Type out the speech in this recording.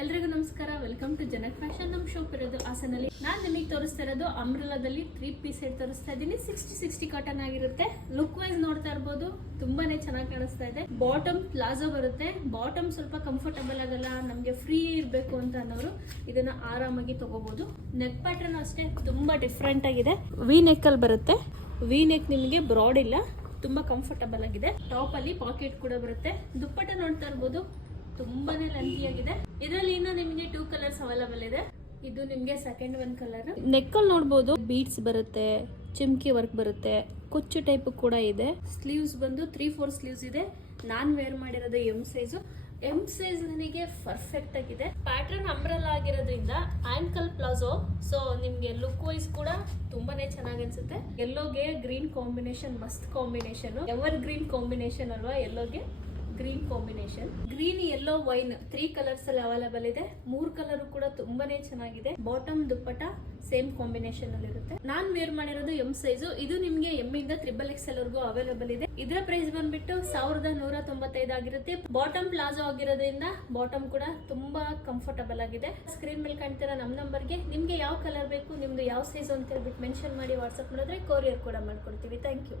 ಎಲ್ರಿಗೂ ನಮಸ್ಕಾರ. Welcome to ಜನಕ್ ಫ್ಯಾಷನ್. ನಮ್ಮ ಶಾಪ್ ಇರೋದು ಹಾಸನಲ್ಲಿ. ನಾನು ನಿಮಗೆ ತೋರಿಸ್ತಾ ಇರೋದು ಅಂಬ್ರೆಲಾದಲ್ಲಿ 3 ಪೀಸ್ ಸೆಟ್ ತೋರಿಸ್ತಾ ಇದ್ದೀನಿ. 60 ಕಾಟನ್ ಆಗಿರುತ್ತೆ. ಲುಕ್ ವೈಸ್ ನೋಡ್ತಾ ಇರಬಹುದು, ತುಂಬಾನೇ ಚೆನ್ನಾಗಿ ಕಾಣಿಸ್ತಾ ಇದೆ. ಬಾಟಮ್ ಪ್ಲಾಜೋ ಬರುತ್ತೆ. ಬಾಟಮ್ ಸ್ವಲ್ಪ ಕಂಫರ್ಟಬಲ್ ಆಗಲ್ಲ, ನಮಗೆ ಫ್ರೀ ಇರಬೇಕು ಅಂತ ಅನ್ನೋರು ಇದನ್ನ ಆರಾಮಾಗಿ ತಗೋಬಹುದು. ನೆಕ್ ಪ್ಯಾಟರ್ನ್ ಅಷ್ಟೇ ತುಂಬಾ ಡಿಫ್ರೆಂಟ್ ಆಗಿದೆ. ವಿ ನೆಕ್ ಅಲ್ಲಿ ಬರುತ್ತೆ. ವಿ ನೆಕ್ ನಿಮಗೆ ಬ್ರಾಡ್ ಇಲ್ಲ, ತುಂಬಾ ಕಂಫರ್ಟಬಲ್ ಆಗಿದೆ. ಟಾಪ್ ಅಲ್ಲಿ ಪಾಕೆಟ್ ಕೂಡ ಬರುತ್ತೆ. ದುಪ್ಪಟ್ಟ ನೋಡ್ತಾ ಇರಬಹುದು, ತುಂಬಾನೇ ಲೆಂತಿ ಆಗಿದೆ. ಇದರಲ್ಲಿ ಇನ್ನು ನಿಮಗೆ 2 ಕಲರ್ಸ್ ಅವೈಲೇಬಲ್ ಇದೆ. ಇದು ನಿಮಗೆ ಸೆಕೆಂಡ್ ಒನ್ ಕಲರ್. ನೆಕ್ ಅಲ್ಲಿ ನೋಡಬಹುದು ಬೀಡ್ಸ್ ಬರುತ್ತೆ, ಚಿಮ್ಕಿ ವರ್ಕ್ ಬರುತ್ತೆ, ಕುಚ್ಚು ಟೈಪ್ ಕೂಡ ಇದೆ. ಸ್ಲೀವ್ಸ್ ಬಂದು 3/4 ಸ್ಲೀವ್ಸ್ ಇದೆ. ನಾನ್ ವೇರ್ ಮಾಡಿರೋದು ಎಂ ಸೈಜ್ ನನಗೆ ಪರ್ಫೆಕ್ಟ್ ಆಗಿದೆ. ಪ್ಯಾಟರ್ನ್ ಅಂಬ್ರೆಲಾ ಆಗಿರೋದ್ರಿಂದ ಆಂಕಲ್ ಪ್ಲಾಜೋ, ಸೊ ನಿಮ್ಗೆ ಲುಕ್ ವೈಸ್ ಕೂಡ ತುಂಬಾನೇ ಚೆನ್ನಾಗಿ ಅನ್ಸುತ್ತೆ. ಯೆಲ್ಲೋಗೆ ಗ್ರೀನ್ ಕಾಂಬಿನೇಷನ್ ಮಸ್ತ್ ಕಾಂಬಿನೇಷನ್, ಎವರ್ ಗ್ರೀನ್ ಕಾಂಬಿನೇಷನ್ ಅಲ್ವಾ. ಯೆಲ್ಲೋಗೆ ಗ್ರೀನ್ ಕಾಂಬಿನೇಷನ್, ಗ್ರೀನ್ ಯೆಲ್ಲೋ ವೈನ್ 3 ಕಲರ್ಸ್ ಅಲ್ಲಿ ಅವೈಲೇಬಲ್ ಇದೆ. 3 ಕಲರ್ ಕೂಡ ತುಂಬಾನೇ ಚೆನ್ನಾಗಿದೆ. ಬಾಟಮ್ ದುಪ್ಪಟ್ಟ ಸೇಮ್ ಕಾಂಬಿನೇಷನ್ ಅಲ್ಲಿ ಇರುತ್ತೆ. ನಾನ್ ವೇರ್ ಮಾಡಿರೋದು ಎಂ ಸೈಜ್. ಇದು ನಿಮ್ಗೆ ಎಂ ಇಂದ XXL ವರೆಗೂ ಅವೈಲೇಬಲ್ ಇದೆ. ಇದರ ಪ್ರೈಸ್ ಬಂದ್ಬಿಟ್ಟು 1195 ಆಗಿರುತ್ತೆ. ಬಾಟಮ್ ಪ್ಲಾಜೋ ಆಗಿರೋದ್ರಿಂದ ಬಾಟಮ್ ಕೂಡ ತುಂಬಾ ಕಂಫರ್ಟಬಲ್ ಆಗಿದೆ. ಸ್ಕ್ರೀನ್ ಮೇಲೆ ಕಾಣ್ತಿರೋ ನಮ್ಮ ನಂಬರ್ಗೆ ನಿಮ್ಗೆ ಯಾವ ಕಲರ್ ಬೇಕು, ನಿಮ್ದು ಯಾವ ಸೈಜ್ ಅಂತ ಹೇಳ್ಬಿಟ್ಟು ಮೆನ್ಷನ್ ಮಾಡಿ ವಾಟ್ಸ್ಆಪ್ ಮಾಡಿದ್ರೆ ಕೊರಿಯರ್ ಕೂಡ ಮಾಡ್ಕೊಡ್ತೀವಿ. Thank you.